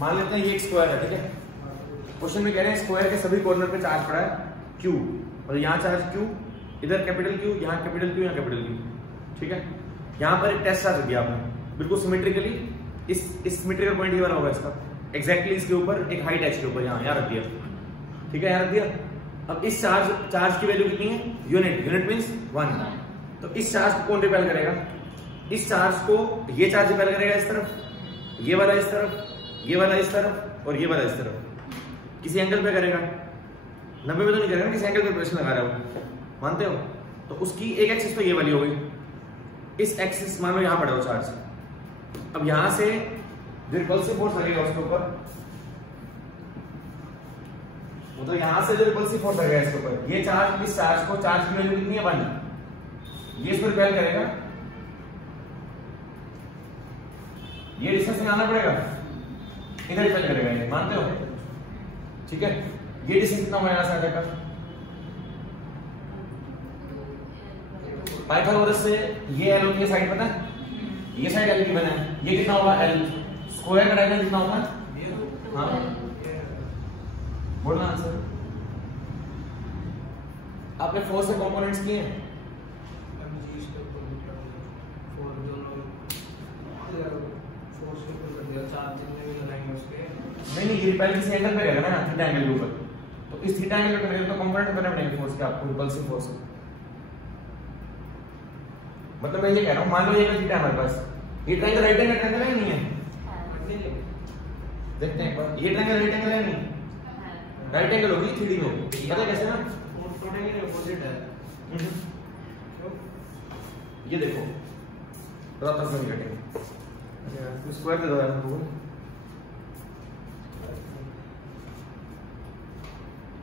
मान लेते हैं ये एक स्क्वायर है, ठीक है। क्वेश्चन में कह रहे हैं स्क्वायर के सभी कॉर्नर पे चार्ज पड़ा है Q, मतलब यहाँ चार्ज Q, इधर कैपिटल Q, यहाँ कैपिटल Q, यहाँ कैपिटल Q, ठीक है। यहाँ पर एक टेस्ट चार्ज दिया आपने बिल्कुल सिमेट्रिकली, इस सिमेट्रिकल पॉइंट ये वाला होगा इसका, एग्जैक्टली इसके ऊपर एक हाइट h के ऊपर यहाँ रख दिया, ठीक है, यहाँ रख दिया। अब इस चार्ज की वैल्यू कितनी है? Unit means 1। तो इस चार्ज को कौन रिपेल करेगा? इस चार्ज को ये चार्ज रिपेल करेगा इस तरफ, ये वाला इस तरफ, ये वाला इस तरफ और ये वाला इस तरफ। किसी एंगल पे करेगा, 90 में तो नहीं करेगा, किसी एंगल पे प्रेशर लगा रहा हो, मानते हो? तो उसकी एक एक्सिस तो ये वाली हो गई, इस एक्सिस मान लो यहाँ पड़ा हो चार्ज। अब यहां से जो रिपल्सिव फोर्स लगेगा उसके ऊपर, मतलब यहां से जो रिपल्सिव फोर्स लगेगा इसके ऊपर, ये चार्ज इस चार्ज को, चार्ज की वैल्यू कितनी है 1, ये इसको रिपेल करेगा, ये डिस्टेंस निकालना पड़ेगा, इधर रिपेल करेगा ये, मानते हो? ठीक है, ये डिस्टेंस कितना होगा यहां से आगे का? पाइथागोरस से ये एल की साइड पता है, ये साइड एल की बना है, ये कितना होगा एल, स्क्वायर का डायमीटर कितना होगा? हाँ बोलना आंसर। आपने फोर्स के कंपोनेंट्स किए हैं? नहीं, ये रिपेल किसी एंगल पे करेगा ना, थीटा एंगल के ऊपर, तो इस थीटा एंगल पे करेगा तो कंपोनेंट करने पड़ेंगे फोर्स के आपको, रिपल्सिव फोर्स। मतलब मैं ये कह रहा हूं, मान लो ये थीटा हमारे पास, ये ट्रायंगल राइट एंगल ट्रायंगल है नहीं है? देखते हैं एक बार, ये ट्रायंगल राइट एंगल है नहीं? राइट एंगल होगी 3D में, पता है कैसे ना? ये देखो थोड़ा तरफ से कटेंगे, स्क्वायर दे दो यार हमको।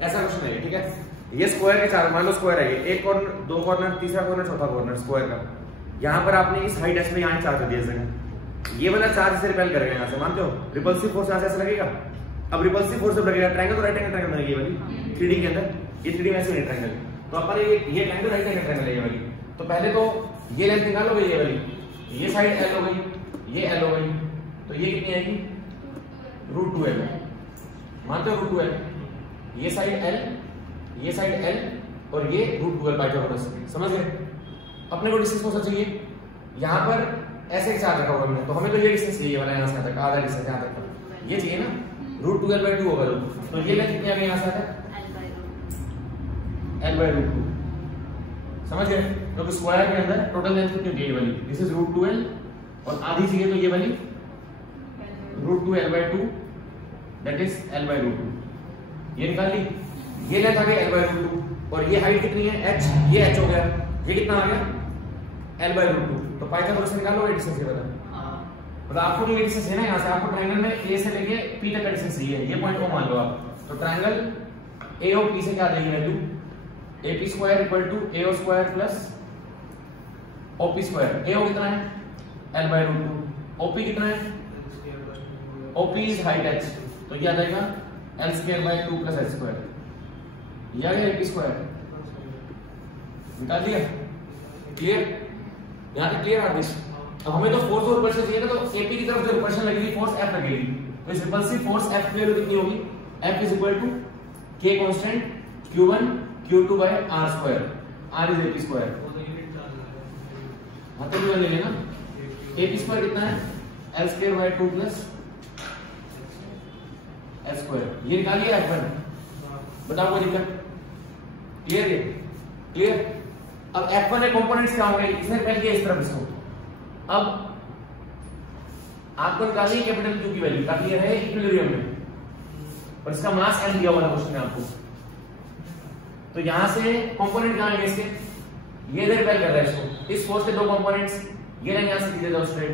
ऐसा क्वेश्चन है, ठीक है। ये स्क्वायर के चार, मान लो स्क्वायर है ये, एक कॉर्नर, दो कॉर्नर, तीसरा कॉर्नर, चौथा कॉर्नर स्क्वायर का। यहाँ पर आपने इस हाइट एच में यहाँ चार्ज दिया जगह, ये वाला चार्ज से रिपेल करेगा यहाँ से, मानते हो? रिपल्सिव फोर्स यहाँ से ऐसे लगेगा। अब रिपल्सिव फोर्स जब लगेगा, ट्रायंगल तो राइट एंगल ट्रायंगल बनेगी वाली 3D के अंदर, ये 3D में ऐसे नहीं ट्रायंगल, तो अपन ये ट्रायंगल राइट एंगल ट्रायंगल है ये वाली। तो पहले तो ये लेंथ निकालोगे, ये वाली, ये साइड एल हो गई, ये एल हो गई, तो ये कितनी आएगी? √2l, मानते हो? √2l, ये साइड एल, ये साइड एल और ये √2l पाइथागोरस, समझ गए? अपने को डिस्टेंस कौन सा चाहिए? यहाँ पर ऐसे एक चार्ज रखा होगा हमने, तो हमें तो ये डिस्टेंस चाहिए वाला, यहाँ से यहाँ तक आधा डिस्टेंस यहाँ तक ये चाहिए ना, √2l/2 होगा। तो ये लेंथ कितनी आ गई यहाँ से तक? l/√2, समझ गए? क्योंकि स्क्वायर के अंदर टोटल लेंथ कितनी होगी? ये वाली, दिस इज √2l, और आधी चाहिए तो ये वाली √2l/2, दैट इज l/√2, ये निकाल ली। ये लेंथ आ गई l/√2, और ये हाइट कितनी है? h, ये h हो गया, ये कितना आ गया? l/√2। तो पाइथागोरस निकालो ये डिस्टेंस, ये वाला मतलब आपको जो डिस्टेंस है ना, यहाँ से आपको ट्रायंगल में A से लेके P तक का डिस्टेंस चाहिए, ये पॉइंट को मान लो आप। तो ट्रायंगल A और P से क्या देगी value? AP² = AO² plus OP²। AO कितना है? l/√2। OP कितना है? OP इज हाइट h, तो ये आ जाएगा l² / 2 + h², ये आ गया AP², निकाल दिया? क्लियर? यहाँ तक क्लियर आर्टिस्ट? अब हमें तो फोर्स और रिपल्शन चाहिए था, तो AP की तरफ जो रिपल्शन लगेगी फोर्स F लगेगी, तो इस रिपल्सिव फोर्स F की वैल्यू कितनी होगी? F = K constant Q1 Q2/r², R is AP²। हाँ तो ये ले लेना, AP² कितना है? l² / 2 + h², ये निकालिए F1, बताओ कोई दिक्कत? क्लियर? है क्लियर? अब F1 के कंपोनेंट्स क्या होंगे? इसने रिपेल किया इस तरफ इसको। अब आपको निकालिए कैपिटल Q की वैल्यू, ताकि ये रहे इक्विलिब्रियम में, और इसका मास m दिया हुआ है क्वेश्चन में आपको। तो यहां से कंपोनेंट कहां है इसके? ये इधर रिपेल कर रहा है इसको, इस फोर्स के दो कंपोनेंट्स, ये लाइन यहां से सीधे जाओ स्ट्रेट,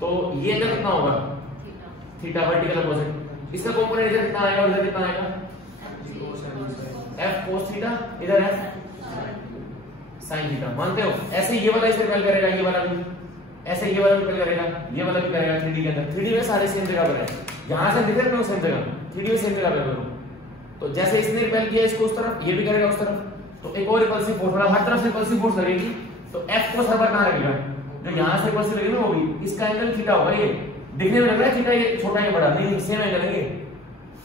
तो ये इधर कितना होगा? Theta, vertical opposite. इसका कंपोनेंट इधर कितना आएगा और इधर कितना आएगा? F cos थीटा, इधर है sin थीटा, मानते हो? ऐसे ये वाला इसे रिपेल करेगा, ये वाला भी ऐसे, ये वाला रिपेल करेगा, ये वाला भी करेगा 3D के अंदर। 3D में सारे सेम जगह पर है, यहां से दिख रहे हैं सेम जगह, 3D में सेम जगह पर दोनों। तो जैसे इसने रिपेल किया इसको उस तरफ, ये भी करेगा उस तरफ, तो एक और रिपल्सिव फोर्स, हर तरफ से रिपल्सिव फोर्स लगेगी, तो F को हर बार कहां लगेगा? जो यहां से रिपल्सिव लगेगी ना, वो भी इसका एंगल थीटा होगा, ये दिखने में लग रहा है थीटा ये छोटा है बड़ा, नहीं सेम एंगल है ये।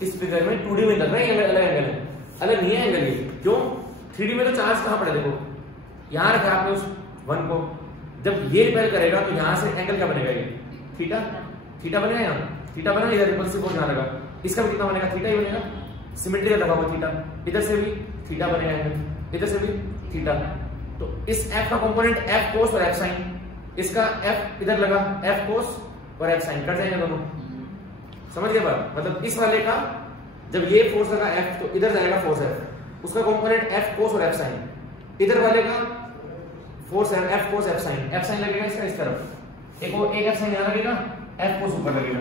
इस फिगर में 2D में लग रहा है ये अलग एंगल है, अलग नहीं है एंगल ये। क्यों? 3D में तो चार्ज कहां पड़ा, देखो यहां रखा आपने उस 1 को, जब ये रिपेल करेगा तो यहां से एंगल क्या बनेगा, ये थीटा, थीटा बनेगा, यहाँ थीटा बना, इधर रिपल्सिव फोर्स यहां लगा, इसका भी कितना बनेगा, थीटा ही बनेगा, सिमेट्रिकल लगा हुआ थीटा, इधर से भी थीटा बनेगा एंगल, इधर से भी थीटा। तो इस F का कंपोनेंट F कोस और F साइन, इसका F इधर लगा, F कोस और F साइन, कट जाएंगे दोनों। समझ गए बात? मतलब इस वाले का जब ये फोर्स लगा F तो इधर जाएगा फोर्स F, उसका कंपोनेंट F कोस और F साइन, इधर वाले का फोर्स है F कोस F साइन, F साइन लगेगा इसका इस तरफ, एक F साइन यहां लगेगा, F कोस ऊपर लगेगा,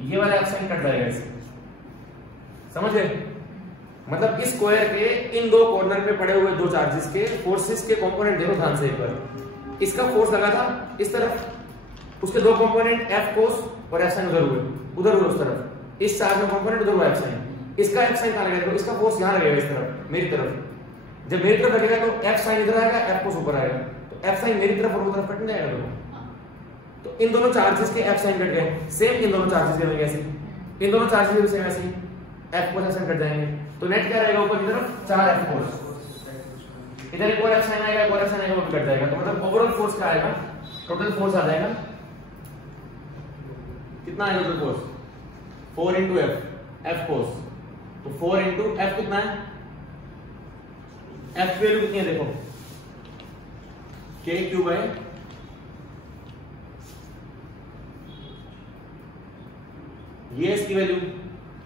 ये वाला F साइन कट जाएगा इससे। समझ गए? मतलब इस स्क्वायर के इन दो कॉर्नर पे पड़े हुए दो चार्जेस के फोर्सेस के कंपोनेंट देखो ध्यान से एक बार। इसका फोर्स लगा था इस तरफ, उसके दो कंपोनेंट F कोस और F साइन उधर हुए, उधर हुए उस तरफ, इस चार्ज में कंपोनेंट उधर हुआ F साइन, इसका F साइन कहां लगेगा, तो इसका फोर्स यहां लगेगा इस तरफ, मेरी तरफ। जब मेरी तरफ लगेगा तो F साइन इधर आएगा, F कोस ऊपर आएगा, तो F साइन मेरी तरफ और उधर तरफ कट जाएगा दोनों। तो इन दोनों चार्जेस के F साइन कट गए, सेम इन दोनों चार्जेस के भी ऐसे, इन दोनों चार्जेस के भी सेम ऐसे F कोस F साइन कट जाएंगे। तो नेट क्या रहेगा ऊपर की तरफ 4 F फोर्स, इधर एक और F साइन आएगा, एक और F साइन आएगा, वो भी कट जाएगा। तो मतलब ओवरऑल फोर्स क्या आएगा, टोटल फोर्स आ जाएगा कितना आएगा, total force 4 into F force, तो 4 into F कितना है, F की वैल्यू कितनी है देखो, K क्यूब है, ये इसकी वैल्यू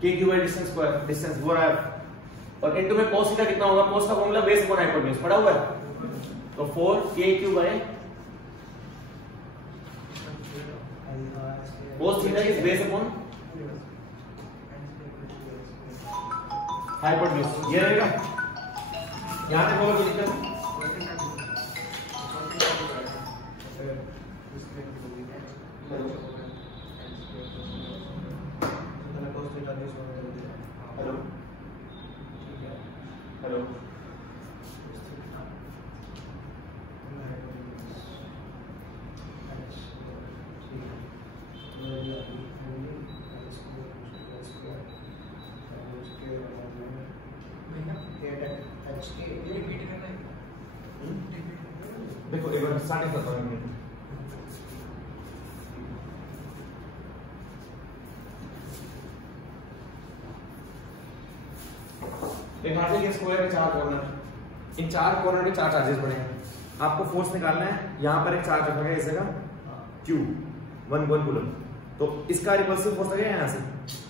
K क्यूब है, डिस्टेंस स्क्वायर, डिस्टेंस वो रहा है, और इनटू में cos थीटा कितना होगा, cos का फॉर्मूला बेस अपॉन हाइपोटेन्यूज पड़ा हुआ है, तो 4K क्यूब है, cos theta is base upon hypotenuse, ये रहेगा। यहां तक होगा कोई दिक्कत? हेलो हेलो देखो एक बार स्टार्टिंग करता हूं मैं। एक हार्डली के स्क्वायर के 4 कॉर्नर, इन 4 कॉर्नर में 4 चार्जेस बने हैं, आपको फोर्स निकालना है। यहां पर एक चार्ज रखा गया इस जगह Q 1 कूलम, तो इसका रिपल्सिव फोर्स लगेगा यहां से,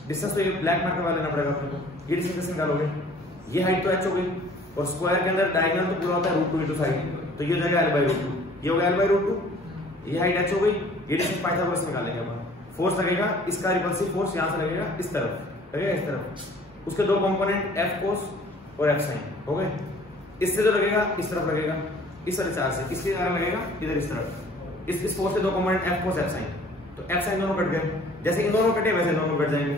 डिस्टेंस तो ये ब्लैक मार्कर वाला लेना पड़ेगा आपको, ये डिस्टेंस निकालोगे, ये हाइट तो h हो गई, और स्क्वायर के अंदर डायगोनल तो पूरा होता है √2 × साइड, तो ये हो जाएगा L/√2, ये हो गया L/√2, ये हाइट h हो गई, ये डिस्टेंस पाइथागोरस निकालेंगे अपन। फोर्स लगेगा, इसका रिपल्सिव फोर्स यहां से लगेगा इस तरफ, लगेगा इस तरफ, उसके दो कंपोनेंट F कोस और F साइन हो गए, इससे जो लगेगा इस तरफ लगेगा, इस वाले चार्ज से इसके कारण लगेगा इधर इस तरफ, इस फोर्स के दो कंपोनेंट F कोस F साइन, तो F साइन दोनों कट गए, जैसे इन दोनों कटे वैसे दोनों कट जाएंगे,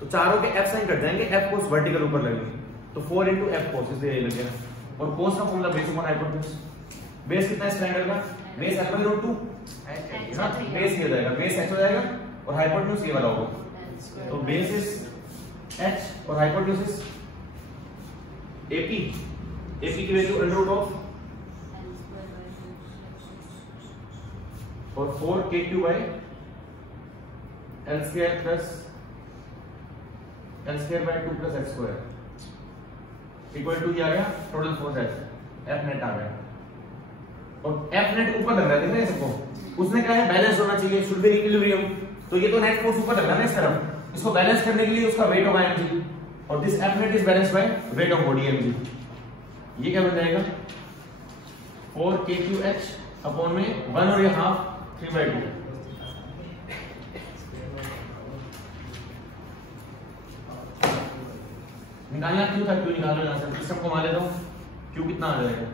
तो चारों के F साइन कट जाएंगे, F कोस वर्टिकल ऊपर लगेंगे, तो 4 into F कोस इसलिए ये लगेगा, और कोस का formula base upon hypotenuse, base कितना है इस ट्रायंगल का, बेस L/√2, बेस ये हो जाएगा, बेस h हो जाएगा, और हाइपोटेन्यूज ये वाला होगा, तो बेस इज h और हाइपोटेन्यूज इज AP, AP की वैल्यू √, और 4K क्यूब है L² plus L²/2 plus h square equal to क्या आ गया, टोटल फोर्स F नेट आ गया, और F नेट ऊपर लग रहा है, देख रहे हैं सबको, उसने कहा है बैलेंस होना चाहिए, शुड बी इक्विलिब्रियम, तो ये तो नेट फोर्स ऊपर लग रहा है ना इस तरफ, इसको बैलेंस करने के लिए उसका वेट होगा mg, और this F net is balanced by weight of body mg, ये क्या बन जाएगा 4kqh अपॉन में 1 और ये हाफ 3/2, निकालना क्यों था, क्यों निकालो यहां से, सबको मान लेता हूं, क्यों कितना आ जाएगा,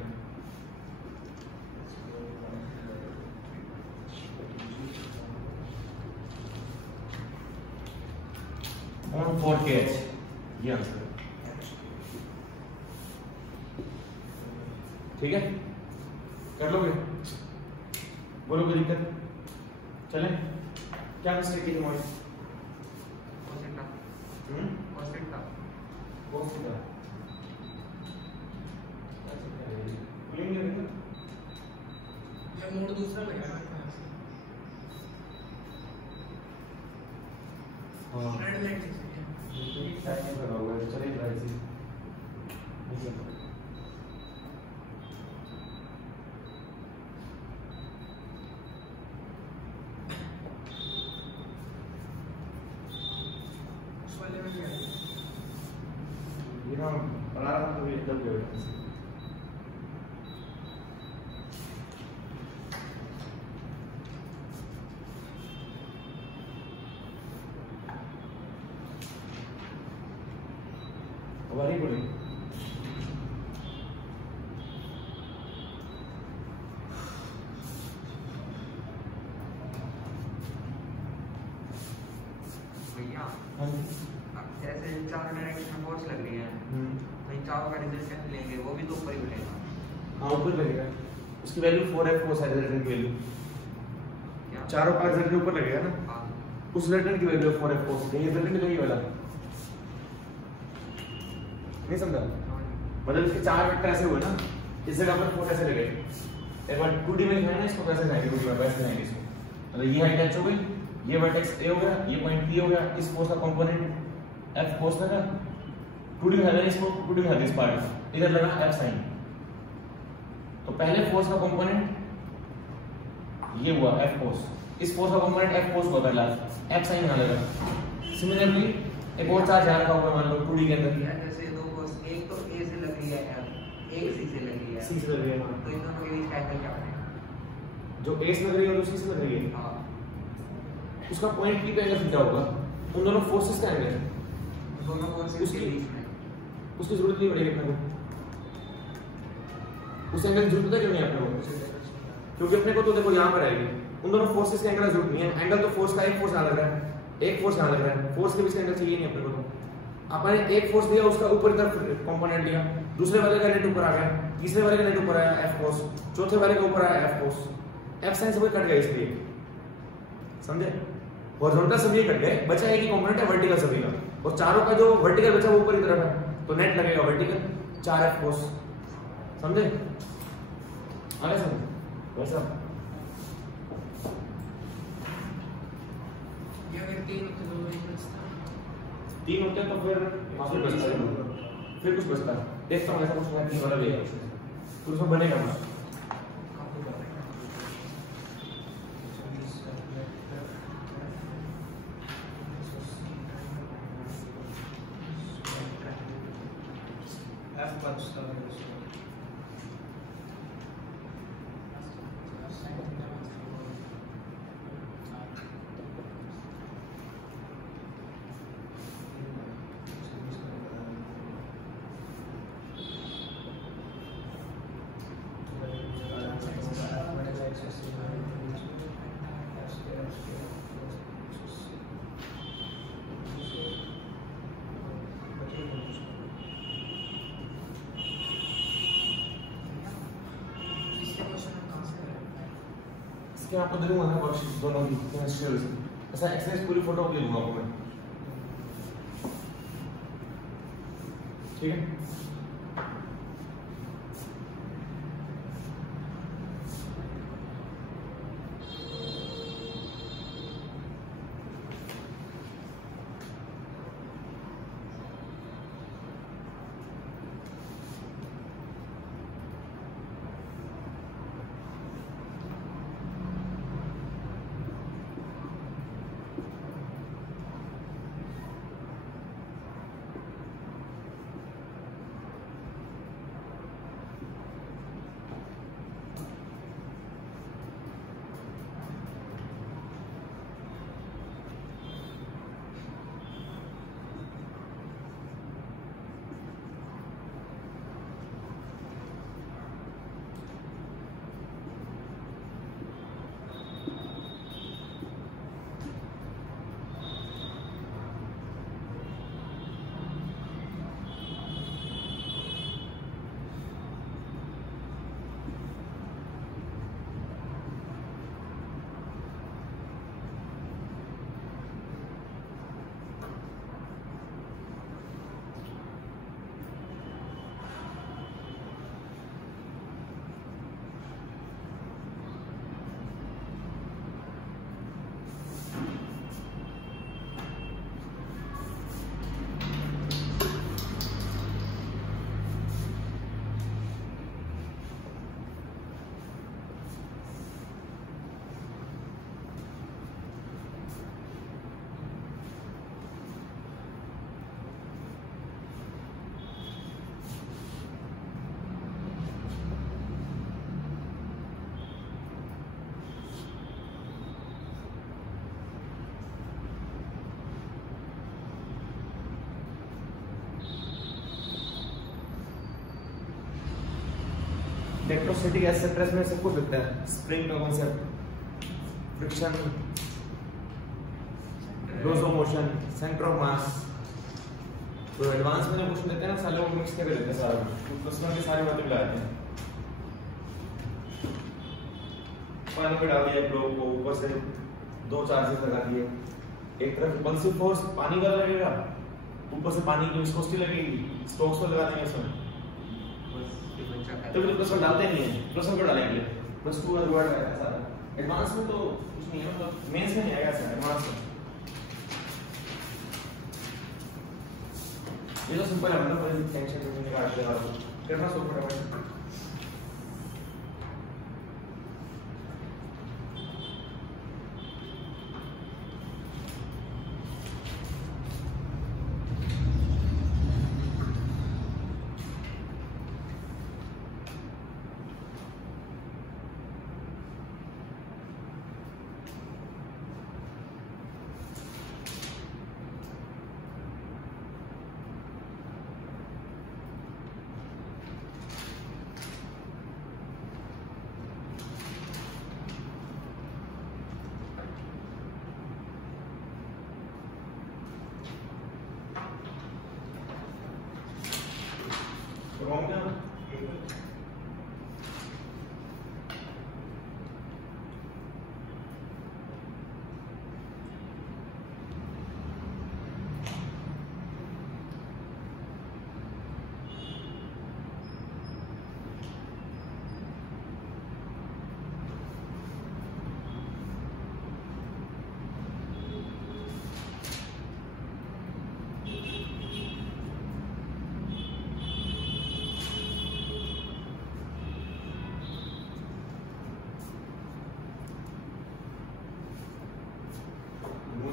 on 4kh, ये आंसर ठीक है, कर लोगे, बोलो कोई दिक्कत, चलें। क्या मिस्टेक की मोड मोड दूसरा लगा रेड लाइट चलिए वाले में क्या है ये हम बना रहा हूँ एकदम गया हमारी बोली भैया जैसे 4 डायरेक्शन फोर्स लग रही है तो इन चारों का रिजल्टेंट लेंगे वो भी तो ऊपर ही मिलेगा। हाँ ऊपर लगेगा, उसकी वैल्यू 4f cos है रिजल्टेंट की वैल्यू क्या चारों का रिजल्ट के ऊपर लगेगा ना। हाँ उस रिजल्टेंट की वैल्यू 4f cos ये रिजल्टेंट नहीं वाला नहीं समझा। मतलब इसके 4 वेक्टर ऐसे हुए ना, इस जगह पर 4 ऐसे लगे। एक बार 2D में लिखना है ना, इसको कैसे लिखाएंगे 2D में वैसे लिखाएंगे इसको। मतलब ये हाइट h हो गई, ये वर्टेक्स a हो गया, ये पॉइंट p हो गया, इस फोर्स का कंपोनेंट f cos लगा। 2D में है इसको 2D में है इस पार्ट इधर लगा f sin। तो पहले फोर्स का कंपोनेंट ये हुआ f cos, इस फोर्स का कंपोनेंट f cos हुआ पहला, f sin यहां लगा। सिमिलरली एक और चार्ज यहां रखा हुआ मान लो 2D के अंदर, जैसे दो फोर्स एक तो a से लग रही है f एक c से लग रही है c से लग रही है। तो इन दोनों के बीच का एंगल क्या बनेगा? जो a से लग रही है और दूसरी से लग रही है, हाँ उसका पॉइंट p पे एंगल थीटा होगा। उन दोनों फोर्सेस का एंगल दोनों फोर्स के उसकी- बीच में उसकी जरूरत नहीं पड़ेगी अपने को, उस एंगल की जरूरत है क्यों नहीं अपने को, क्योंकि अपने को तो देखो यहाँ पर आएगी। उन दोनों फोर्सेस के एंगल की जरूरत नहीं है। एंगल तो फोर्स का एक फोर्स यहाँ लग रहा है, एक फोर्स यहाँ लग रहा है, फोर्स के बीच का एंगल चाहिए नहीं अपने को। तो अपन ने एक फोर्स दिया, उसका ऊपर की तरफ कंपोनेंट लिया, दूसरे वाले का नेट ऊपर आ गया, तीसरे वाले का नेट ऊपर आया f cos, चौथे वाले का ऊपर आया f cos, f sin से कोई कट गया इसलिए, समझे। हॉरिजॉन्टल सभी कट गए, बचा एक ही कंपोनेंट है वर्टिकल सभी का, और चारों का जो वर्टिकल बचा वो ऊपर की तरफ है, तो नेट लगेगा वर्टिकल 4f cos, समझे। आगे समझ वैसा ये अगर 3 होते तो वही बचता। 3 होते हैं तो फिर फिर बचता है, फिर कुछ बचता है। देखता हूँ ऐसा कुछ मैं 3 वाला ले आऊँ, फिर उसमें बनेगा ना। F बचता है इसके आपको दूंगा ना वर्कशीट दोनों की केमिस्ट्री से, ऐसा एक्सरसाइज पूरी फोटो ले लूंगा आपको मैं, ठीक है। इलेक्ट्रोस्टैटिक एक्सेट्रेस में सब कुछ लिखता है, स्प्रिंग का concept, friction, loss of motion, centre of mass. तो एडवांस में जो क्वेश्चन देते हैं ना सारे वो मिक्स करके देते हैं सारा कुछ, उसमें भी सारे बातें मिलाते हैं। पानी में डाल दिया ब्लॉक को, ऊपर से दो चार्जेस लगा दिए, एक तरफ इम्पल्सिव फोर्स पानी का लगेगा, ऊपर से पानी की विस्कोसिटी लगेगी, स्ट्रोक्स को लगा देंगे इसमें। तो प्लस वन डालते नहीं है, प्लस वन को डालेंगे, प्लस टू वर्ड है सारा। एडवांस में तो कुछ नहीं है, मतलब मेंस में नहीं आएगा ऐसा, एडवांस में ये तो सिंपल है, मतलब कोई टेंशन नहीं है, काट देगा तो करना सो फटाफट। Wrong now.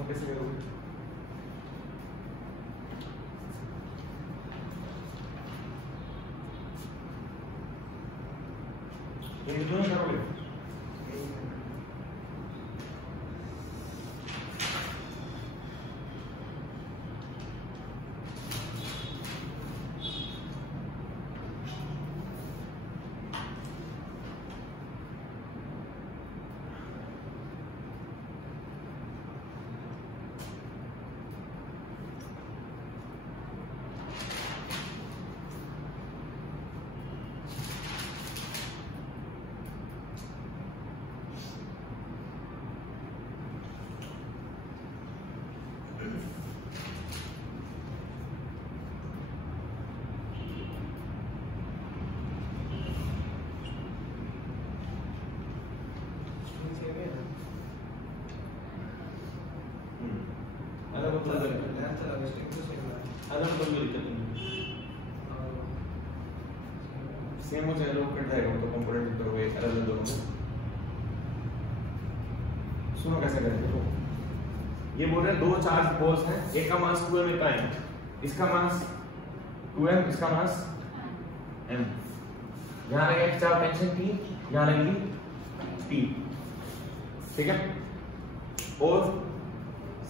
कैसे करोगे? ये क्यों नहीं करोगे? सेम हो जाए लोग कट जाएगा तो कंपोनेंट करोगे अलग अलग दोनों। सुनो कैसे करेंगे, तो ये बोल रहे हैं दो चार्ज बॉल्स हैं, एक का मास 2m एक का m, इसका मास 2m इसका मास m। यहां लगेगा चार्ज टेंशन T, यहां लगेगी T, ठीक है। और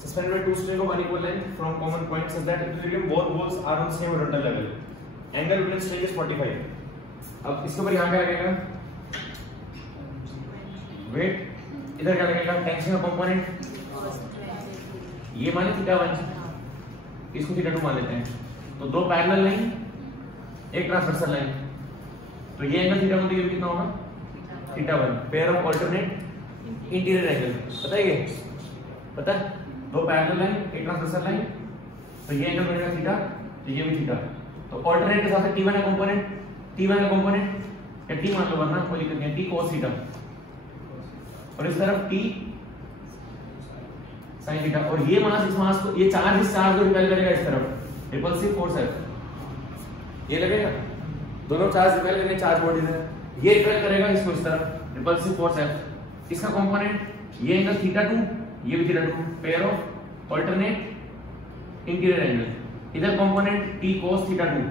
suspended by two string of unequal length from common points such that equilibrium both balls are on same horizontal level. Angle between string is 45. अब इसके ऊपर यहाँ क्या लगेगा? वेट, इधर क्या लगेगा? टेंशन का कंपोनेंट, ये माने θ1, इसको θ2 मान लेते हैं। तो दो पैरेलल लाइन, एक ट्रांसवर्सल लाइन, तो ये एंगल θ1 तो ये कितना होगा? θ1, pair of alternate interior angle, पता है ये? पता है? दो पैरेलल लाइन, एक ट्रांसवर्सल लाइन, तो ये एंगल बनेगा थीटा, तो ये भी थीटा। तो अल्टरनेट के साथ t1 का कंपोनेंट, t1 का कंपोनेंट या t मान लो, वरना कोई दिक्कत नहीं, t cos थीटा, और इस तरफ t sin थीटा। और ये मास इस मास को, ये चार्ज इस चार्ज को रिपेल करेगा इस तरफ, रिपल्सिव फोर्स है, ये लगेगा, दोनों चार्ज रिपेल करने चार्ज बॉडीज है, ये रिपेल करेगा इसको इस तरफ, रिपल्सिव फोर्स है। इसका कंपोनेंट ये एंगल θ2, ये भी θ2, pair of alternate interior angle. इधर कंपोनेंट t cos θ2,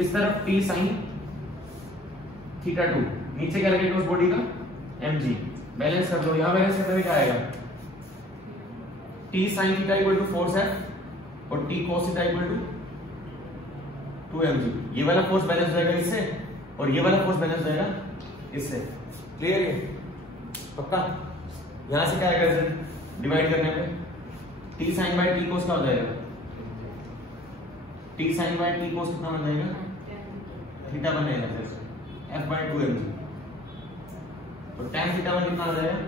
इस तरफ t sin θ2, नीचे क्या लगेगा उस बॉडी का? mg। बैलेंस कर दो, यहां बैलेंस करने में क्या आएगा? t sin θ equal to force है और t cos θ equal to 2mg। ये वाला फोर्स बैलेंस हो जाएगा इससे, और ये वाला फोर्स बैलेंस रहेगा इससे। क्लियर है? पक्का? यहां से क्या आएगा रिजल्ट डिवाइड करने पे? t sin by t cos का हो जाएगा। t sin by t cos कितना बन जाएगा? थीटा बनेगा जैसे f बाय 2mg। तो tan थीटा 1 कितना आ जाएगा?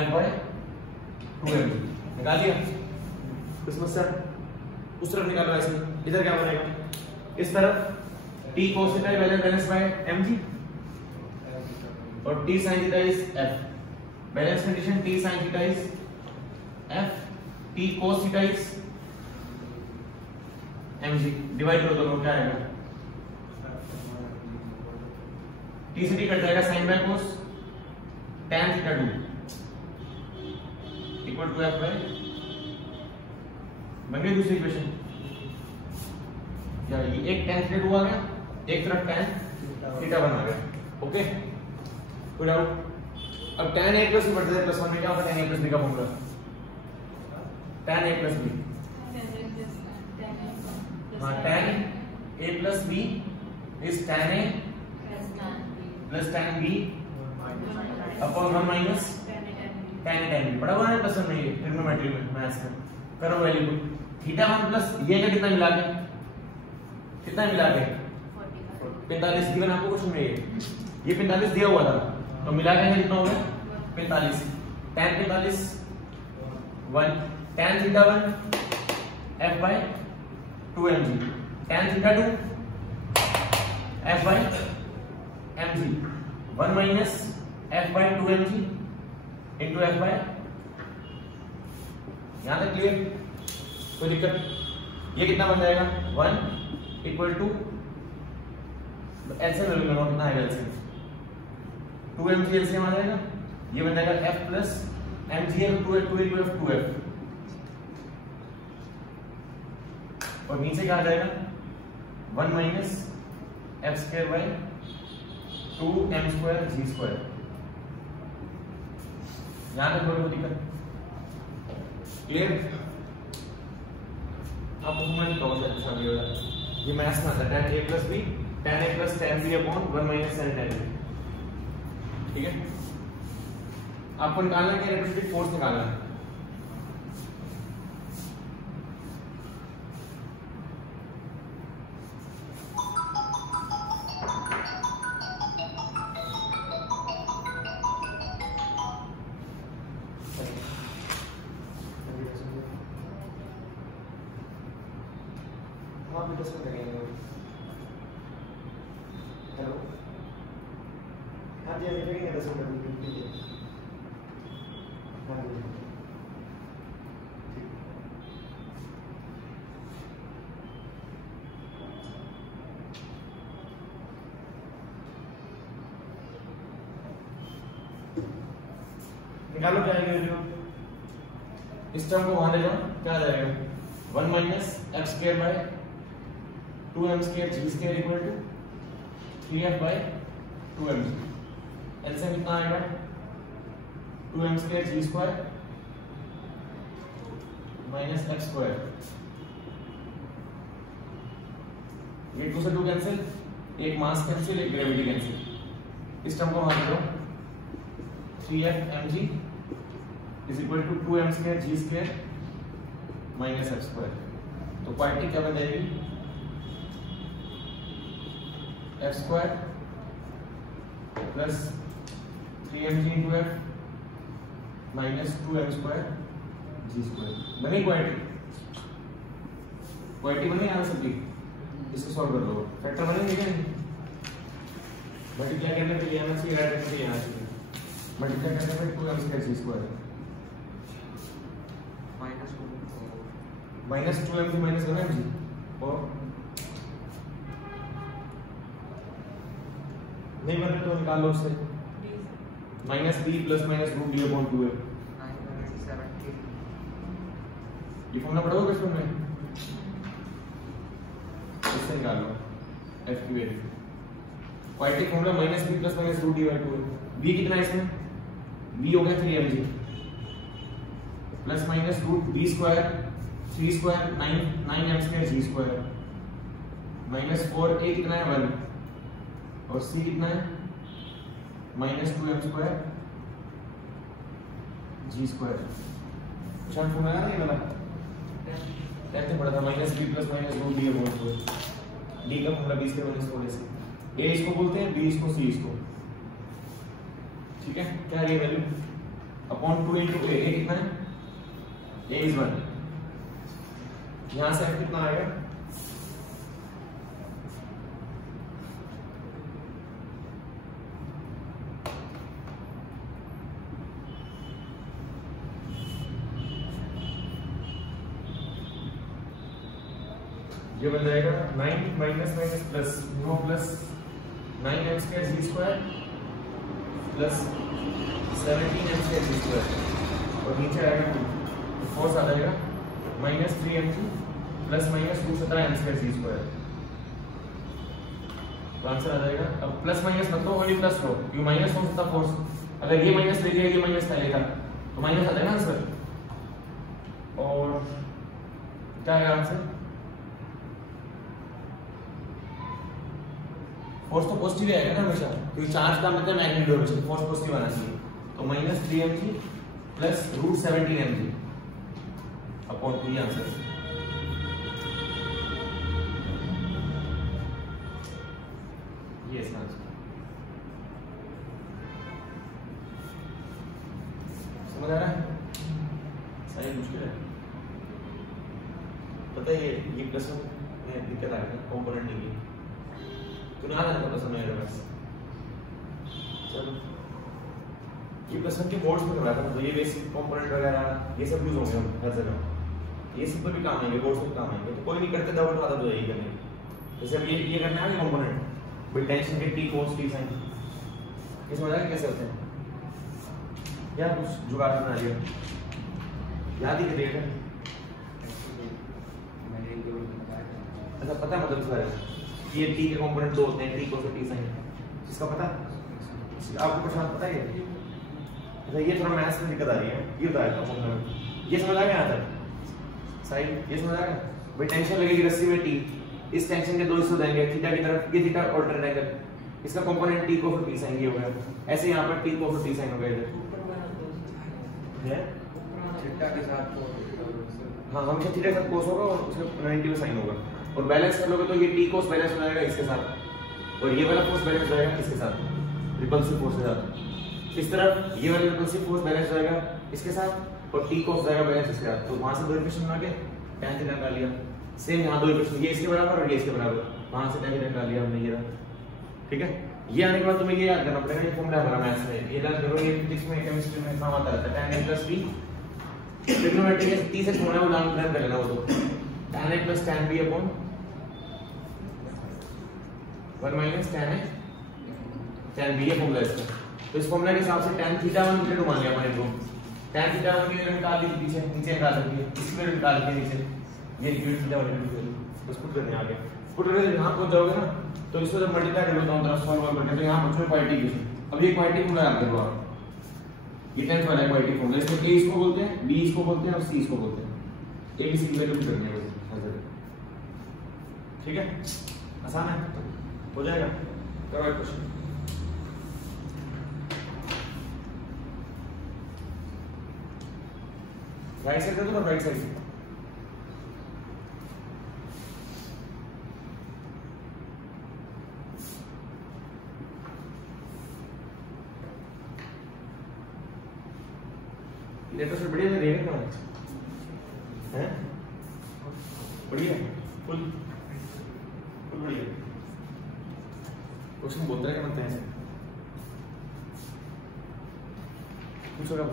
f by 2mg। निकाल दिया? कुछ समस्या? उस तरफ निकालो ऐसे। इधर क्या बनेगा? इस तरफ t cos theta balance by mg और t sin theta is f। Balance condition t sin theta is f, t cos theta is mg। Divide करो दोनों, क्या आएगा? t से t कट जाएगा, sin bye cos tan theta 2 equal to f by, बन गई दूसरी इक्वेशन। क्या ये एक tan थीटा 2 आ गया, एक तरफ tan थीटा 1 आ गया। ओके, कोई डाउट? अब tan a प्लस b बढ़ते हैं प्लस 1 में क्या होगा? tan a प्लस b का formula tan a plus b। हाँ, tan a plus b is tan a plus tan b upon 1 minus tan a tan b। पढ़ा हुआ है प्लस 1 में, ये ट्रिग्नोमेट्री में मैथ्स में। करो वैल्यू थीटा 1 प्लस ये का कितना मिला के? कितना मिला के? 45 गिवन आपको क्वेश्चन में। ये 45 दिया हुआ था, तो मिला के कितना हो गया? 45। tan 45 1, tan theta 1 f by 2mg, tan theta 2 f by mg, 1 minus f by 2mg into f by. यहां तक क्लियर? कोई दिक्कत? ये कितना बन जाएगा? 1 इक्वल टू एलसीएम ले लो, कितना आएगा एलसीएम? 2mg एलसीएम आ जाएगा। ये बन जाएगा f प्लस mg है, 2 इक्वल टू 2f। और नीचे क्या आ जाएगा? 1 minus f square by 2m square g square. यहां तक कोई दिक्कत? क्लियर? आपको मैं बहुत अच्छा भी होगा। ये मैथ्स में आता है tan a plus b, tan a plus tan b upon 1 minus tan tan b। ठीक है? आपको निकालना क्या है? इलेक्ट्रिसिटी फोर्स निकालना है। हेलो, हाँ जी, अभी करेंगे 10 मिनट के लिए। हाँ जी, निकालो क्या आएगा? इस टर्म को वहां ले जाओ, क्या आ जाएगा? 1 minus f square by 2m square g square equal to 3f by 2mg। LCM कितना आएगा? 2m square g square minus f square. ये 2 से 2 कैंसिल, एक मास कैंसिल, एक ग्रेविटी कैंसिल। इस टर्म को वहां ले जाओ, 3f mg इज इक्वल टू 2m square g square minus f स्क्वायर। तो क्वांटिटी क्या बन जाएगी? f square plus 3mg into f minus 2m square g square. बनी क्वांटिटी? क्वांटिटी बनी यहाँ सबकी? इसको सॉल्व कर लो। फैक्टर बनेंगे क्या? मल्टीप्लाई करने पे यहाँ से ऐड करके यहाँ से मल्टीप्लाई करने पे 2m square g square minus 2m minus 1mg और नहीं बन रहा तो निकाल लो उससे। Minus b plus minus root d upon 2f। ये फॉर्मूला पढ़ोगे क्वेश्चन में? इससे निकाल लो f की वैल्यू। Quadratic formula minus b plus minus root d by 2 है। b कितना है इसमें? b हो गया 3mg plus minus root b square 3 square 9m square g square -4 a कितना है 1 और c कितना है -2m² g²। शायद फॉर्मूला नहीं वाला कैसे पढ़ा था -b + -2d/4 d का फॉर्मूला 20 के -4 से a इसको बोलते हैं b इसको c इसको, ठीक है। क्या ये वैल्यू अपॉन 2 × a कितना है a is 1, यहां से f कितना आएगा ये बन जाएगा 9 minus minus plus 9 plus 9m² g² plus 17m² g² और नीचे आएगा 2 फोर्स आ जाएगा -3mg प्लस -217m² g²। तो आंसर आ जाएगा। अब प्लस माइनस मत लो, ओनली प्लस लो, क्यों माइनस हो सकता फोर्स, अगर ये माइनस ले लिया ये माइनस पहले था तो माइनस आ जाएगा आंसर। और क्या आएगा आंसर, फोर्स तो पॉजिटिव ही आएगा ना हमेशा, क्योंकि चार्ज का मतलब मैग्नीट्यूड हमेशा फोर्स पॉजिटिव आना चाहिए। तो -3mg plus √17mg upon 2 answer. ये इसका आंसर समझ आ रहा है। सही मुश्किल है पता है, ये प्लस में दिक्कत आएगा कंपोनेंट नहीं है तो ना आना पता समझ आएगा बस। चलो ये प्लस के बोर्ड्स में करवाया था, तो ये बेसिक कंपोनेंट वगैरह ये सब यूज होंगे हम हर जगह, ये सब तो भी काम आएंगे, बोर्ड्स में काम आएंगे। तो कोई नहीं करते दबा तो यही करने, जैसे अब ये करना है कंपोनेंट विद टेंशन के t cos t sin, ये समझ आया कैसे होते हैं, या कुछ जुगाड़ बना लिया याद ही करिएगा। अच्छा पता है मतलब इसका ये t के कंपोनेंट दो होते हैं, t cos t sin, जिसका पता आपको प्रश्न पता है। अच्छा ये थोड़ा मैथ्स में दिक्कत आ रही है, ये बताया था फॉर्मूला में, ये समझ आ गया आता सही, ये समझ आ गया भाई। टेंशन लगेगी रस्सी में t, इस टेंशन के दो हिस्से देंगे, थीटा की तरफ ये थीटा अल्टरनेट एंगल, इसका component t cos t sin ये हो गया, ऐसे यहां पर t cos t sin हो गया इधर है थीटा के साथ हां हमेशा थीटा के साथ cos होगा और उसका 90 sin होगा, और बैलेंस कर लोगे तो ये t cos बैलेंस हो जाएगा इसके साथ, और ये वाला फोर्स बैलेंस हो जाएगा इसके साथ, रिपल्सिव फोर्स के साथ। इस तरफ ये वाला रिपल्सिव फोर्स बैलेंस हो जाएगा इसके साथ, और t cos जाएगा बैलेंस इसके साथ। तो वहां से दो इक्वेशन बना के tan थीटा निकाल लिया, सेम यहां दो इक्वेशन, ये इसके बराबर और ये इसके बराबर, वहां से tan थीटा निकाल लिया हमने, ये रहा ठीक है। ये आने के बाद तुम्हें ये याद करना पड़ेगा, ये फॉर्मूला हमारा मैथ्स में, ये याद करो, ये फिजिक्स में केमिस्ट्री में काम आता रहता है। tan a + b ट्रिग्नोमेट्री के 30 से छोड़ना, वो लर्न कर लेना वो, तो tan a + tan b upon 1 - tan a tan b ये फॉर्मूला इसका। तो इस फॉर्मूला के हिसाब से tan θ1 की वैल्यू मान लिया अपन इनको, tan θ1 की वैल्यू निकाल दी पीछे, नीचे निकाल सकती है, इसकी वैल्यू निकाल के नीचे ये इक्वेशन θ1 की वैल्यू बस पुट करने आ गया। पुट करके यहां पहुंच जाओगे ना, तो इसको जब मल्टीप्लाई कर लो दोनों तरफ सॉल्व करके, तो यहां बच्चों क्वांटिटी इक्वेशन, अब ये क्वांटिटी फॉर्मूला याद करो आप, ये 10th वाला क्वांटिटी फॉर्मूला, इसमें a इसको बोलते हैं, b इसको बोलते हैं और c इसको बोलते हैं, a b c की वैल्यू करनी है बस, ठीक है। आसान है, हो जाएगा। करो एक क्वेश्चन, राइट साइड कर दो, राइट साइड लेटर से बढ़िया लग रही है क्या है, बढ़िया फुल फुल बढ़िया। क्वेश्चन बोलते हैं क्या बनते हैं, पूछोगा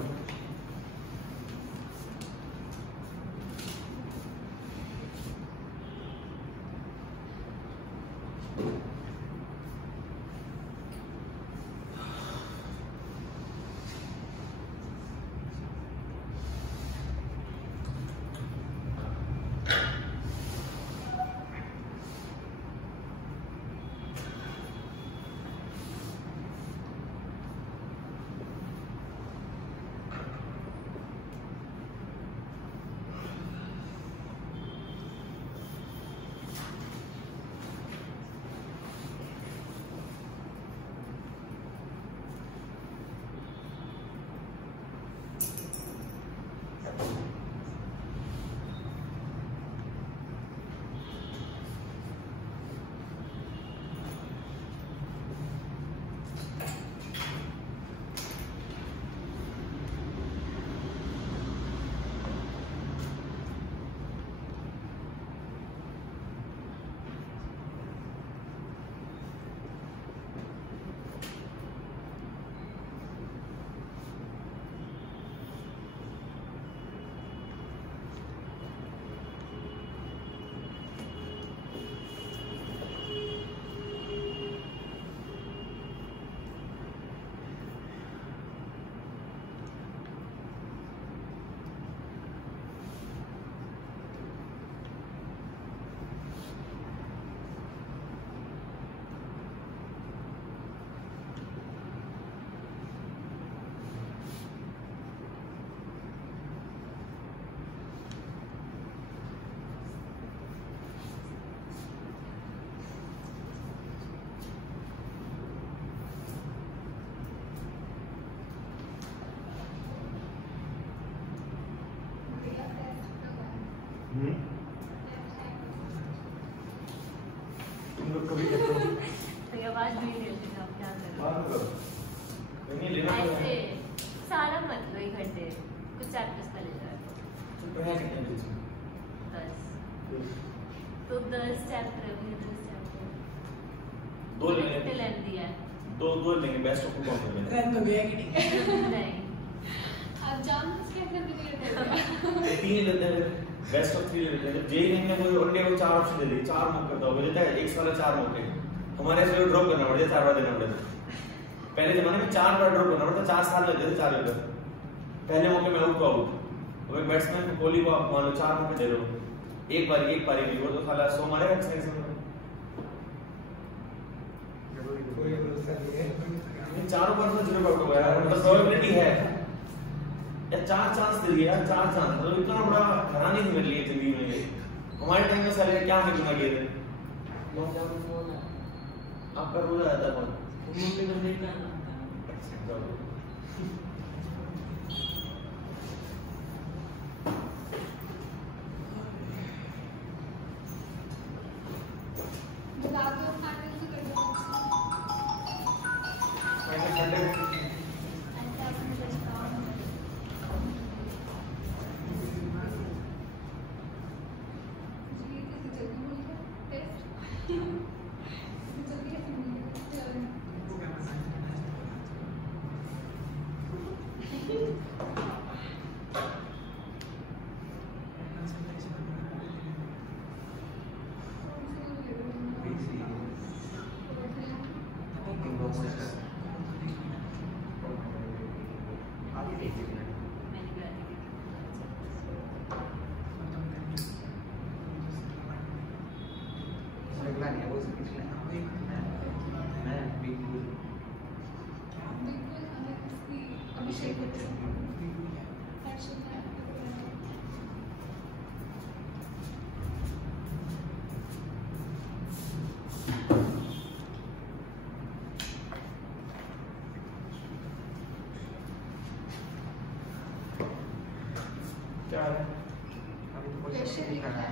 तुम लोग कभी कहते हो तो ये आवाज नहीं देते आप क्या करो बात करो नहीं लेना ऐसे सारा मत लो 1 घंटे कुछ चैप्टर्स का ले जाओ तो है कितने पेज 10 तो 10 चैप्टर है 10 चैप्टर दो कितने लेंगे लेंथी है दो लेंगे बेस्ट ऑफ कौन सा लेंगे तो भी है कि नहीं नहीं आप जान कैसे भी देते तीन ही लेते हैं बेस्ट ऑफ 3 लेते हैं जेई नहीं है वो इंडिया को 4 ऑप्शन दे दी 4 मौके तो हो जाता है एक साल 4 मौके हमारे से ड्रॉप करना पड़ता है 4 बार देना पड़ता है पहले जमाने में 4 बार ड्रॉप करना पड़ता 4 साल लगते थे 4 लेकर पहले मौके में आउट को आउट अब एक बैट्समैन को कोहली को आप मान लो 4 मौके दे दो एक पारी में वो तो खाला 100 मारे अच्छे से कोई भरोसा नहीं है चारों बार तो जीरो आउट हो गया मतलब प्रोबेबिलिटी है या 4 चांस दे दिया 4 चांस मतलब इतना बड़ा हैरानी थी मेरे लिए जिंदगी में ये हमारे टाइम में साले क्या हम गुना किए थे लॉकडाउन में होना आपका रोज आया था कौन मम्मी को नहीं करना बता दो फाइनल से कर दो मैंने संडे को ऐसे आप मुझे बताओ जी किसी जल्दी बोल दो टेस्ट जल्दी ऐसे बोल आगे देखिए मैंने भी आती अगला नहीं है वो सब पिछले मैं बिग बुल अभिषेक बच्चन क्या है अभी तो कुछ नहीं कर रहा है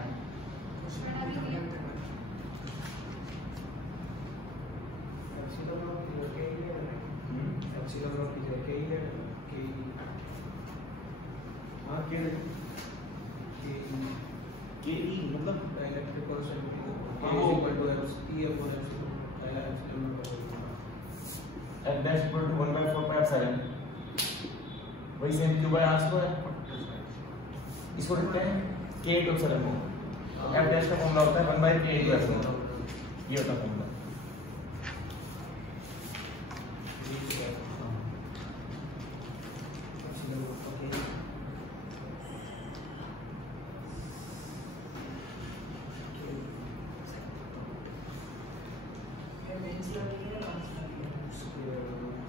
हां के ई मतलब at dash equal to 1/4 pi epsilon वही same q by r square इसको लिखते हैं k into epsilon f dash का फॉर्मूला होता है 1/k into epsilon ये होता है फॉर्मूला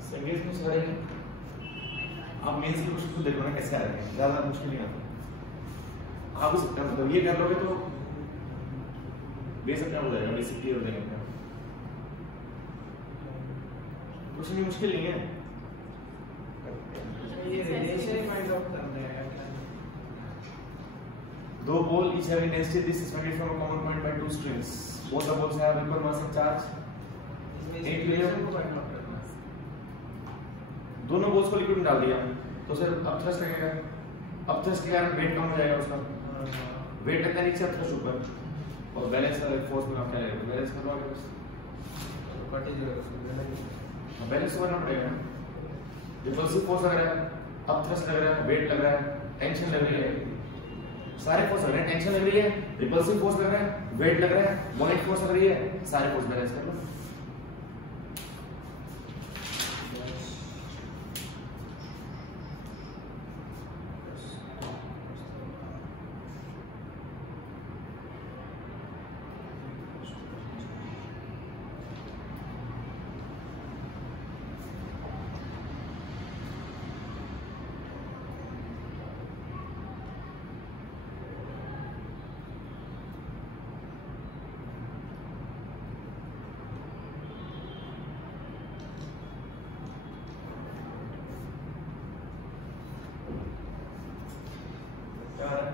संगीत में सारे आप मेंस की कुछ देखो ना कैसे आ रहे हैं ज्यादा मुश्किल नहीं आता आप भी सकते हैं मतलब ये कर लोगे तो बेसिक काम हो जाएगा बेसिक क्लियर हो जाएगा कुछ नहीं मुश्किल नहीं है ये रेडिएशन माइंड आउट करना है दो ball each having density this is suspended from a common point by two strings both the balls have equal mass and charge इसमें एक layer को फाइंड आउट करना दोनों बॉल्स को लिक्विड में डाल दिया तो सर अब थ्रस्ट लगेगा अब थ्रस्ट के कारण वेट कम हो जाएगा उसका वेट लगता है नीचे अब थ्रस्ट ऊपर और बैलेंस का फोर्स में आप क्या लगेगा बैलेंस करवाओगे बस कट ही जाएगा बैलेंस करना पड़ेगा रिपल्सिव फोर्स लग रहा है अब थ्रस्ट लग रहा है वेट लग रहा है टेंशन लग रही है सारे फोर्स लग रहे हैं टेंशन लग रही है रिपल्सिव फोर्स लग रहा है वेट लग रहा है मोमेंट फोर्स लग रही है सारे फोर्स बैलेंस कर लो क्या है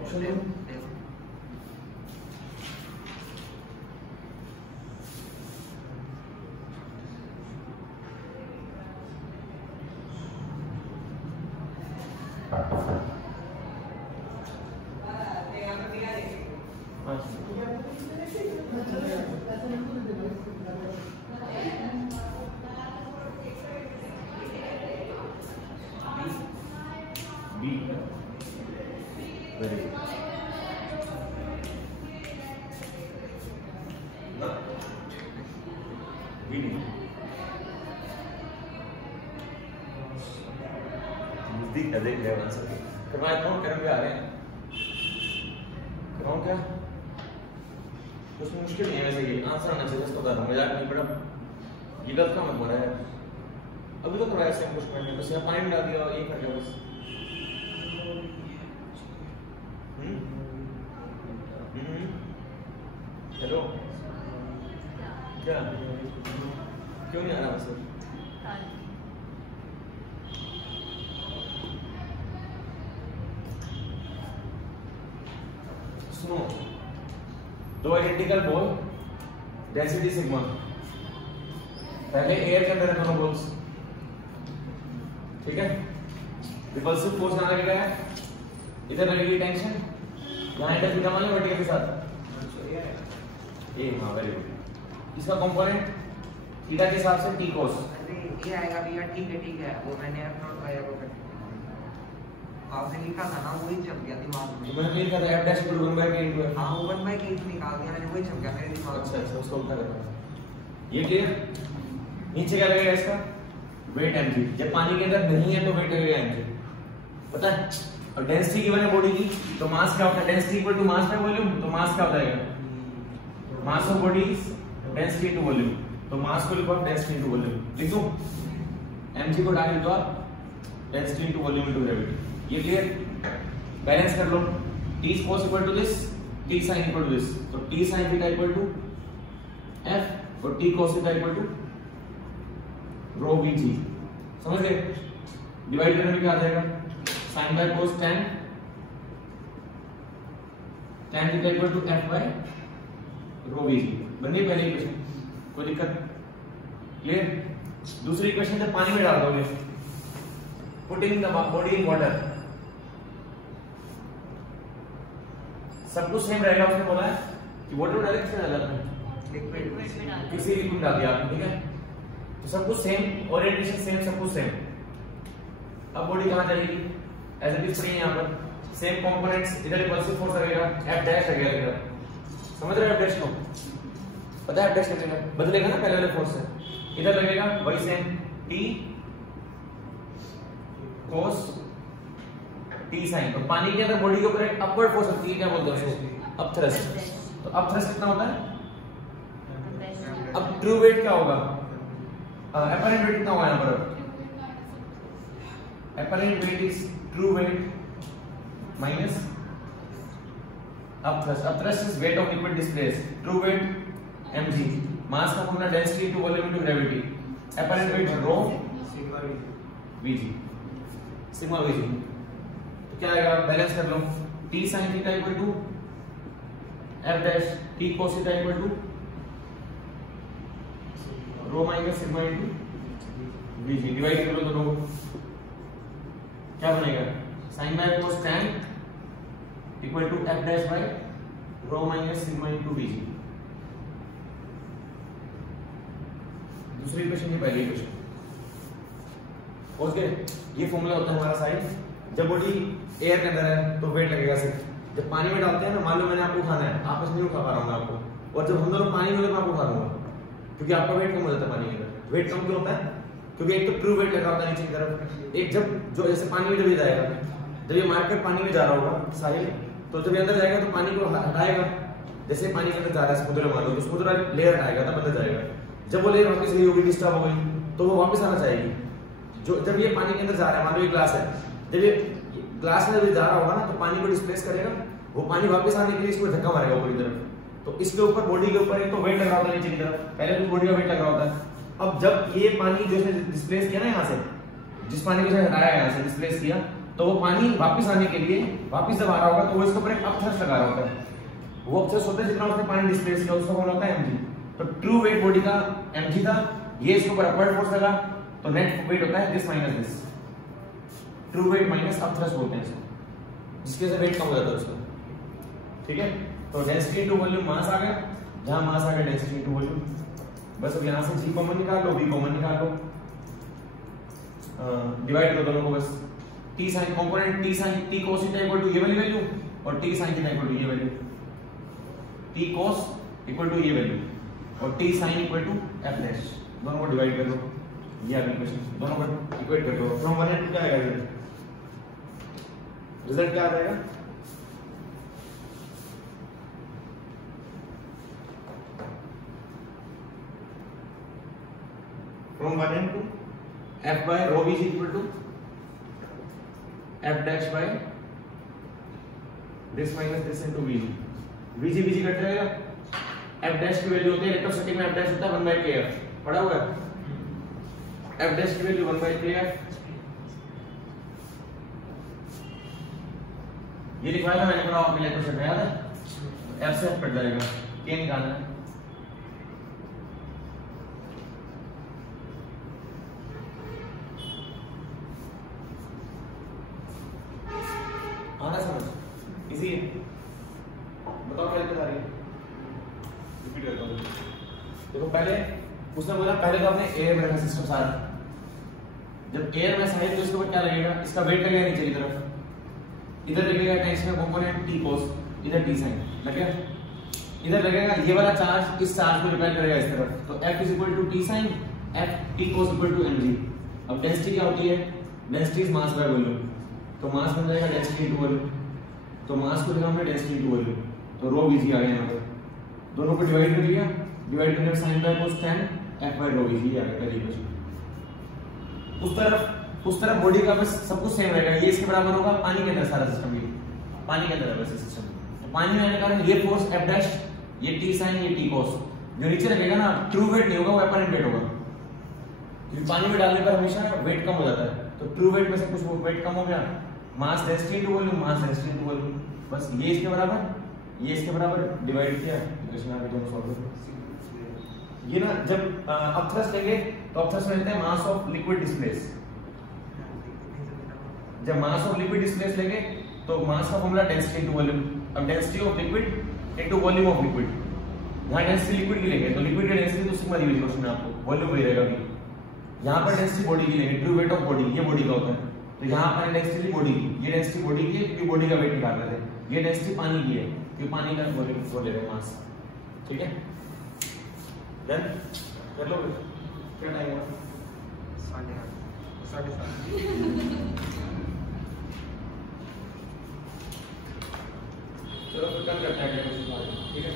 ऑप्शन देखो बी वेरी ना बी नहीं नजदीक है, देख लिया आंसर करवा देता हूँ। करम क्या आ रहे हैं, कराऊँ क्या, उसमें मुश्किल नहीं है वैसे, ये आंसर आना चाहिए, इसको बता रहा हूँ, मजाक नहीं बड़ा ये गलत काम हो रहा है। अभी तो करवाया सेम क्वेश्चन में, बस यहाँ पानी मिला दिया, ये कर लिया बस। हेलो क्या, क्यों नहीं आ रहा आंसर? सुनो, दो आइडेंटिकल बॉल, डेंसिटी सिग्मा, पहले एयर के अंदर है दोनों बॉल्स, ठीक है। रिपल्सिव फोर्स यहाँ लगेगा, इधर लगेगी टेंशन, यहाँ एंगल थीटा मान लो वर्टिकल के साथ, ए हाँ वेरी गुड। इसका कंपोनेंट थीटा के हिसाब से टी कोस, अरे ये आएगा भैया, ठीक है, वो मैंने अपलोड किया वो आपने लिखा था ना, वही चल गया दिमाग में। मैंने क्लियर किया था f dash equal 1/k into f। हां 1/k निकाल दिया मैंने, वही चल गया मेरे दिमाग में। अच्छा उसको उल्टा करना, ये क्लियर। नीचे क्या लगेगा इसका, वेट mg, जब पानी के अंदर नहीं है तो वेट लगेगा mg, पता है। और डेंसिटी गिवन है बॉडी की, तो मास क्या होता है, density equal to mass by volume, तो मास क्या हो जाएगा, mass of body density into volume, तो मास को लिखो डेंसिटी इनटू वॉल्यूम, लिख दूं mg को डाल दो आप, density into volume into gravity, ये क्लियर। बैलेंस कर लो, t cos equal to this, t sin equal to this, तो t sin theta equal to f और t cos theta equal to rho vg, समझ गए। डिवाइड करने में क्या आ जाएगा, sin bye cos tan theta equal to f by rho vg, बन गई पहली इक्वेशन, कोई दिक्कत क्लियर। दूसरी इक्वेशन जब पानी में डाल दोगे, putting the body in water, सब कुछ सेम रहेगा। उसने बोला है कि वाटर डायरेक्ट से डालना है, लिक्विड में डाल किसी लिक्विड डाल दिया आपने, ठीक है, तो सब कुछ सेम, ओरिएंटेशन सेम, सब कुछ सेम। अब बॉडी कहां जाएगी, एज इट इज पड़ी है यहां पर, सेम कंपोनेंट्स, इधर रिपल्सिव फोर्स लगेगा, f डैश लगेगा इधर, समझ रहे हो f डैश को, पता है f डैश लगेगा, बदलेगा ना पहले वाले फोर्स से, इधर लगेगा वही same t cos t sin, तो पानी के अंदर बॉडी के ऊपर एक अपवर्ड फोर्स होती है, क्या बोलते हैं उसको, अपथ्रस्ट, तो अपथ्रस्ट कितना होता है, अब ट्रू वेट क्या होगा, अपरेंट वेट कितना होगा यहाँ पर, apparent weight is true weight minus upthrust, upthrust is weight of liquid displace, true weight mg, mass का formula density into volume into gravity, apparent weight rho vg, sigma vg, तो क्या आएगा, balance कर लो, t sin theta equal to f dash t cos theta equal to rho minus sigma into vg, divide कर लो दोनों को, क्या बनेगा, sin bye cos tan equal to f dash by rho minus sigma into vg। दूसरी equation, ये पहली equation, okay. ये फॉर्मूला होता है हमारा साइन, जब बॉडी एयर के अंदर है तो वेट लगेगा सिर्फ, जब पानी में डालते हैं ना, मान लो मैंने आपको उठाना है, आपस में नहीं उठा पा रहा हूँ आपको, और जब हम दोनों पानी में मैं आपको उठा लूंगा, क्योंकि आपका वेट कम हो जाता है पानी के अंदर। वेट कम क्यों होता है, क्योंकि एक तो ट्रू वेट लगा होता है नीचे की तरफ, एक जब जो जैसे पानी में जब ये जाएगा, जब ये मार्केट पानी में जा रहा होगा साहिल, तो जब ये अंदर जाएगा तो पानी को हटाएगा, जैसे पानी के अंदर जा रहा है समुद्र में, मान लो तो समुद्र लेयर हटाएगा तब अंदर जाएगा, जब वो लेयर वापस नहीं होगी, डिस्टर्ब हो गई, तो वो वापस आना चाहेगी। जो जब ये पानी के अंदर जा रहा है, मान लो ये ग्लास है, जब ये ग्लास में जब जा रहा होगा ना, तो पानी को डिस्प्लेस करेगा, वो पानी वापस आने के लिए इसको धक्का मारेगा ऊपर की तरफ, तो इसके ऊपर बॉडी के ऊपर एक तो वेट लगा होता है नीचे की तरफ, पहले तो बॉडी का वेट लगा होता है। अब जब ये पानी जो है डिस्प्लेस किया ना यहाँ से, जिस पानी को हटाया यहाँ से डिस्प्लेस किया, तो वो पानी वापस आने के लिए वापस जब आ रहा होगा तो वो इसके ऊपर एक अपथ्रस्ट लगा रहा होता है। वो अपथ्रस्ट होता है जितना उसने पानी डिस्प्लेस किया उसका फॉर्मूला होता है mg। तो ट्रू वेट बॉडी का mg था, ये इसके ऊपर अपवर्ड फोर्स लगा तो नेट वेट होता है this minus this, true weight minus upthrust बोलते हैं इसको, जिसके से वेट कम हो जाता है उसका। ठीक है, तो डेंसिटी इनटू वॉल्यूम मास आ गया, जहां मास आ गया डेंसिटी इनटू वॉल्यूम। बस अब यहां से g कॉमन निकाल लो, v कॉमन निकाल लो, डिवाइड करो दोनों को बस। t sin component t sin t cos theta equal to ये वाली वैल्यू और t sin theta equal to ये value, t cos equal to ये वैल्यू और t sin equal to f dash, दोनों को डिवाइड कर लो, ये आपकी इक्वेशन, दोनों को इक्वेट कर दो। फ्रॉम 1 एंड क्या आएगा रिजल्ट क्या आ जाएगा? From 1 and two f by rho v is equal to f dash by this minus this into vg, vg vg cut जाएगा, f dash की वैल्यू होती है इलेक्ट्रोस्टैटिक में f dash होता है 1 by kf, पढ़ा हुआ है, f dash की वैल्यू 1 by kf, ये लिखवाया था मैंने पढ़ा आपके इलेक्ट्रोस्टैटिक में, याद है? f से f कट जाएगा, k निकालना है। आना समझ इजी है, बताओ क्या दिक्कत आ रही है? रिपीट करता हूँ। देखो पहले उसने बोला पहले तो आपने एयर में रखा सिस्टम सारा, जब एयर में है तो इसके ऊपर क्या लगेगा? इसका वेट लगेगा नीचे की तरफ, इधर लगेगा टेंशन का कंपोनेंट t cos, इधर t sin लग गया, इधर लगेगा ये वाला चार्ज इस चार्ज को रिपेल करेगा इस तरफ, तो f is equal to t sin, f t cos equal to mg। अब डेंसिटी क्या होती है? Density is mass by volume, तो मास बन जाएगा डेंसिटी इनटू वॉल्यूम, तो मास को लिखा हमने डेंसिटी इनटू वॉल्यूम, तो रो vg आ गया यहाँ पर, दोनों को डिवाइड कर लिया, डिवाइड करने में sin bye cos tan f by rho vg आ गया पहली इक्वेशन। उस तरफ बॉडी का बस सब कुछ सेम रहेगा, ये इसके बराबर होगा, पानी के अंदर सारा सिस्टम, ये पानी के अंदर है वैसे सिस्टम, तो पानी में आने के कारण ये फोर्स f डैश, ये t sin, ये t cos, जो नीचे लगेगा ना ट्रू वेट नहीं होगा, वो अपरेंट वेट होगा, क्योंकि पानी में डालने पर हमेशा वेट कम हो जाता है, तो ट्रू वेट में से कुछ वेट कम हो गया, mass density into volume, mass density into volume, बस ये इसके बराबर, ये इसके बराबर, डिवाइड किया, इक्वेशन आगे दोनों सॉल्व कर। ये ना जब अपथ्रस्ट लेंगे तो अपथ्रस्ट में लेते हैं मास ऑफ लिक्विड डिस्प्लेस, जब मास ऑफ लिक्विड डिस्प्लेस लेंगे तो मास का फॉर्मूला डेंसिटी इनटू वॉल्यूम, अब density of liquid into volume of liquid, यहां डेंसिटी लिक्विड की लेंगे तो लिक्विड की डेंसिटी तो सिग्मा दी हुई क्वेश्चन में आपको, वॉल्यूम वही रहेगा अभी, यहां पर डेंसिटी बॉडी की लेंगे, ट्रू वेट ऑफ बॉडी, ये बॉडी का होता है, तो यहाँ पर डेंसिटी बॉडी की, ये डेंसिटी बॉडी की है क्योंकि बॉडी का वेट निकाल रहे थे, ये डेंसिटी पानी की है क्योंकि पानी का वॉल्यूम को ले रहे हैं मास। ठीक है, डन कर लो, क्या टाइम हुआ? 7:30। चलो फिर कल करते हैं, ठीक है।